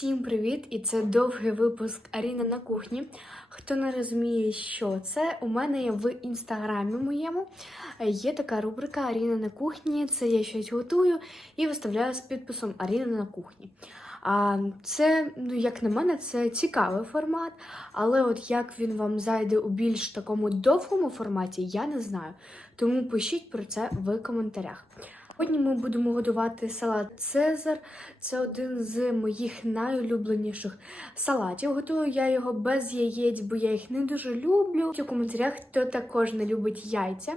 Всім привіт! І це довгий випуск Аріна на кухні. Хто не розуміє, що це, у мене в інстаграмі моєму є така рубрика Аріна на кухні. Це я щось готую і виставляю з підписом Аріна на кухні. А це, ну як на мене, це цікавий формат, але от як він вам зайде у більш такому довгому форматі, я не знаю. Тому пишіть про це в коментарях. Сьогодні ми будемо готувати салат Цезар. Це один з моїх найулюбленіших салатів. Готую я його без яєць, бо я їх не дуже люблю. У коментарях хто також не любить яйця.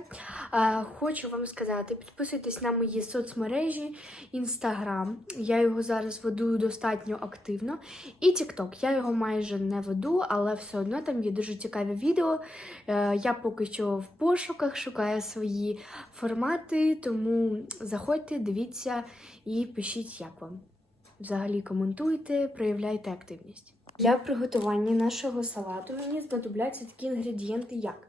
Хочу вам сказати, підписуйтесь на мої соцмережі, інстаграм. Я його зараз веду достатньо активно. І TikTok. Я його майже не веду, але все одно там є дуже цікаві відео. Е, Я поки що в пошуках шукаю свої формати, тому заходьте, дивіться і пишіть, як вам. Взагалі коментуйте, проявляйте активність. Для приготування нашого салату мені знадобляться такі інгредієнти, як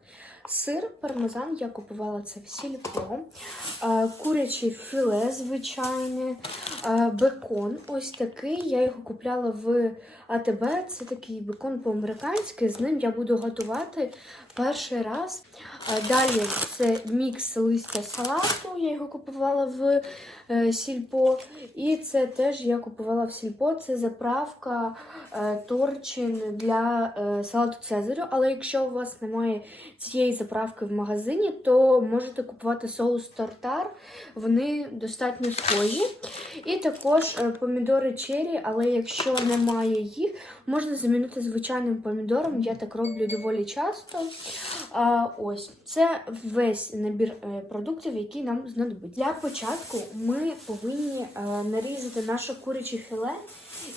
сир, пармезан, я купувала це в сільпо, е, куряче філе звичайне, бекон ось такий. Я його купляла в АТБ. Це такий бекон по-американськи. З ним я буду готувати перший раз. Е, Далі це мікс листя салату. Я його купувала в е, сільпо. І це теж я купувала в сільпо. Це заправка торчин для салату Цезарю. Але якщо у вас немає цієї заправки в магазині, то можете купувати соус тортар. Вони достатньо схожі. І також е, помідори чері, але якщо немає їх, можна замінити звичайним помідором. Я так роблю доволі часто. А, ось це весь набір е, продуктів, які нам знадобиться. Для початку ми повинні е, нарізати наше куряче філе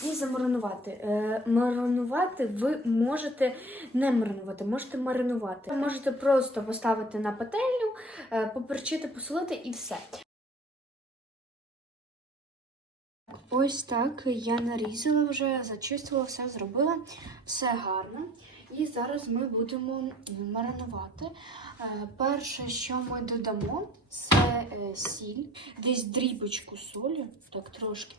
і замаринувати. Е, Маринувати ви можете не маринувати, можете маринувати. Ви можете просто поставити на пательню, е, поперчити, посолити і все. Ось так я нарізала вже, зачистила все, зробила все гарно. І зараз ми будемо маринувати. Е, Перше, що ми додамо, це сіль, десь дрібочку солі, так трошки.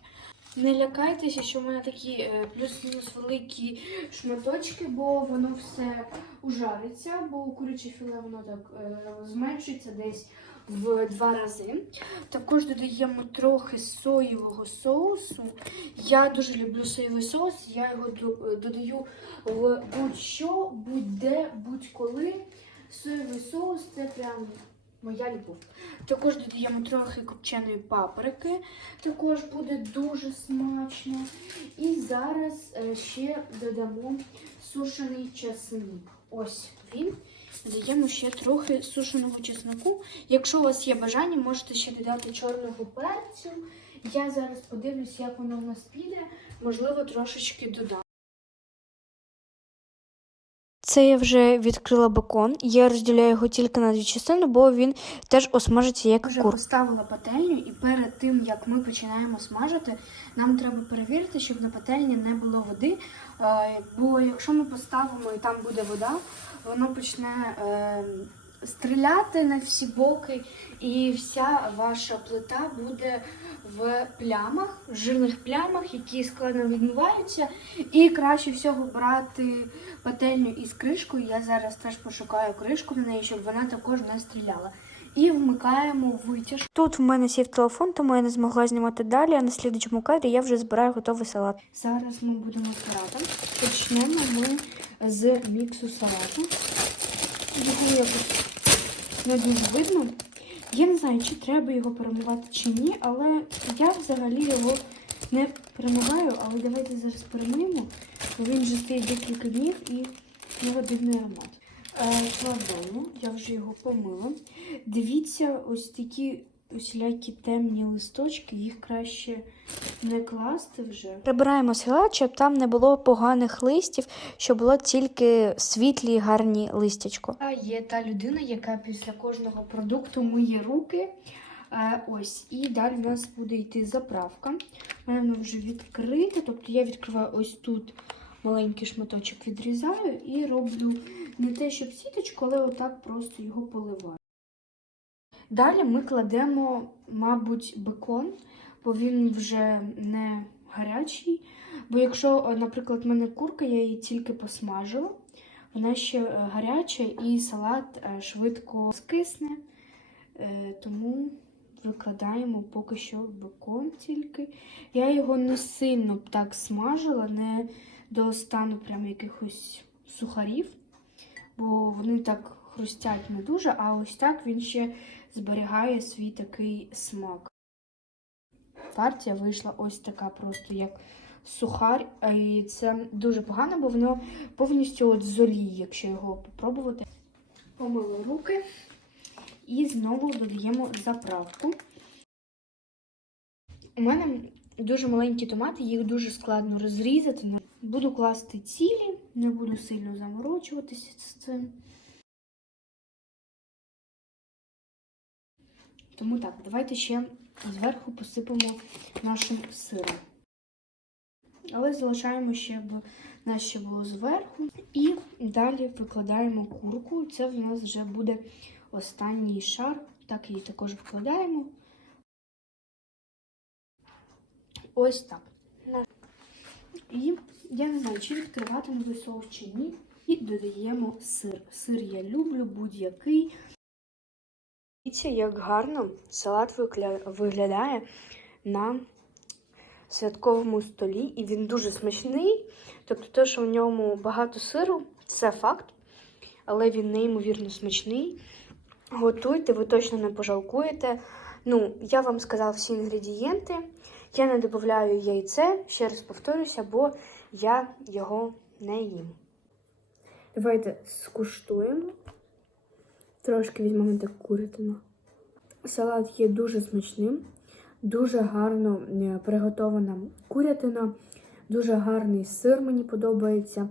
Не лякайтеся, що в мене такі е, плюс-мінус великі шматочки, бо воно все ужариться, бо куряче філе воно так е, зменшується десь в два рази. Також додаємо трохи соєвого соусу. Я дуже люблю соєвий соус, я його додаю в будь-що, будь-де, будь-коли. Соєвий соус це прям моя любов. Також додаємо трохи копченої паприки, також буде дуже смачно. І зараз е, ще додамо сушений чесник. Ось він. Додаємо ще трохи сушеного чеснику. Якщо у вас є бажання, можете ще додати чорного перцю. Я зараз подивлюсь, як воно в нас піде. Можливо, трошечки додам. Це я вже відкрила бекон. Я розділяю його тільки на дві частини, бо він теж осмажиться як Вже кур. поставила пательню, і перед тим як ми починаємо смажити, нам треба перевірити, щоб на пательні не було води. Е, Бо якщо ми поставимо і там буде вода, воно почне е, стріляти на всі боки, і вся ваша плита буде в плямах, в жирних плямах, які складно відмиваються. І краще всього брати пательню із кришкою. Я зараз теж пошукаю кришку на неї, щоб вона також не стріляла. І вмикаємо витяжку. Тут в мене сів телефон, тому я не змогла знімати далі, а на слідчому кадрі я вже збираю готовий салат. Зараз ми будемо салатом. Почнемо ми з міксу салату. Його якось не дуже видно. Я не знаю, чи треба його перемивати чи ні, але я взагалі його не перемиваю, але давайте зараз перемиємо, бо він вже стоїть декілька днів і в нього дивний аромат. Е, Кладемо, я вже його помила. Дивіться, ось такі усілякі темні листочки, їх краще не класти вже. Прибираємо салат, щоб там не було поганих листів, щоб було тільки світлі і гарні листячко. А є та людина, яка після кожного продукту миє руки. Е, ось, і далі в нас буде йти заправка. У мене воно вже відкрите, тобто я відкриваю ось тут маленький шматочок відрізаю і роблю не те, щоб сіточку, але отак просто його поливаю. Далі ми кладемо, мабуть, бекон, бо він вже не гарячий. Бо якщо, е, наприклад, в мене курка, я її тільки посмажила, вона ще е, гаряча і салат е, швидко скисне. Тому викладаємо поки що бекон тільки. Я його не сильно так смажила, не до стану прям якихось сухарів, бо вони так хрустять не дуже, а ось так він ще зберігає свій такий смак. Партія вийшла ось така просто як сухар. І це дуже погано, бо воно повністю от з якщо його попробувати. Помили руки і знову додаємо заправку. У мене дуже маленькі томати, їх дуже складно розрізати. Буду класти цілі, не буду сильно заморочуватися з цим. Тому так, давайте ще зверху посипемо нашим сиром. Але залишаємо ще, б нас ще було зверху. І далі викладаємо курку. Це в нас вже буде останній шар. Так її також викладаємо. Ось так. І я не знаю, чи відкривати новий соус чи ні. І додаємо сир. Сир я люблю, будь-який. Дивіться, як гарно салат виглядає на святковому столі, і він дуже смачний. Тобто, те, що в ньому багато сиру, це факт, але він неймовірно смачний. Готуйте, ви точно не пожалкуєте. Ну, я вам сказав всі інгредієнти. Я не додаю яйце, ще раз повторюся, бо я його не їм. Давайте скуштуємо. Трошки візьмемо так курятину. Салат є дуже смачним, дуже гарно е, приготована курятина, дуже гарний сир мені подобається,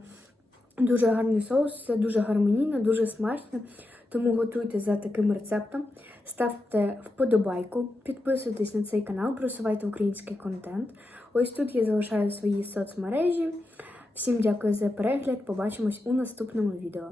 дуже гарний соус, все дуже гармонійно, дуже смачно. Тому готуйте за таким рецептом, ставте вподобайку, підписуйтесь на цей канал, просувайте український контент. Ось тут я залишаю свої соцмережі. Всім дякую за перегляд. Побачимось у наступному відео.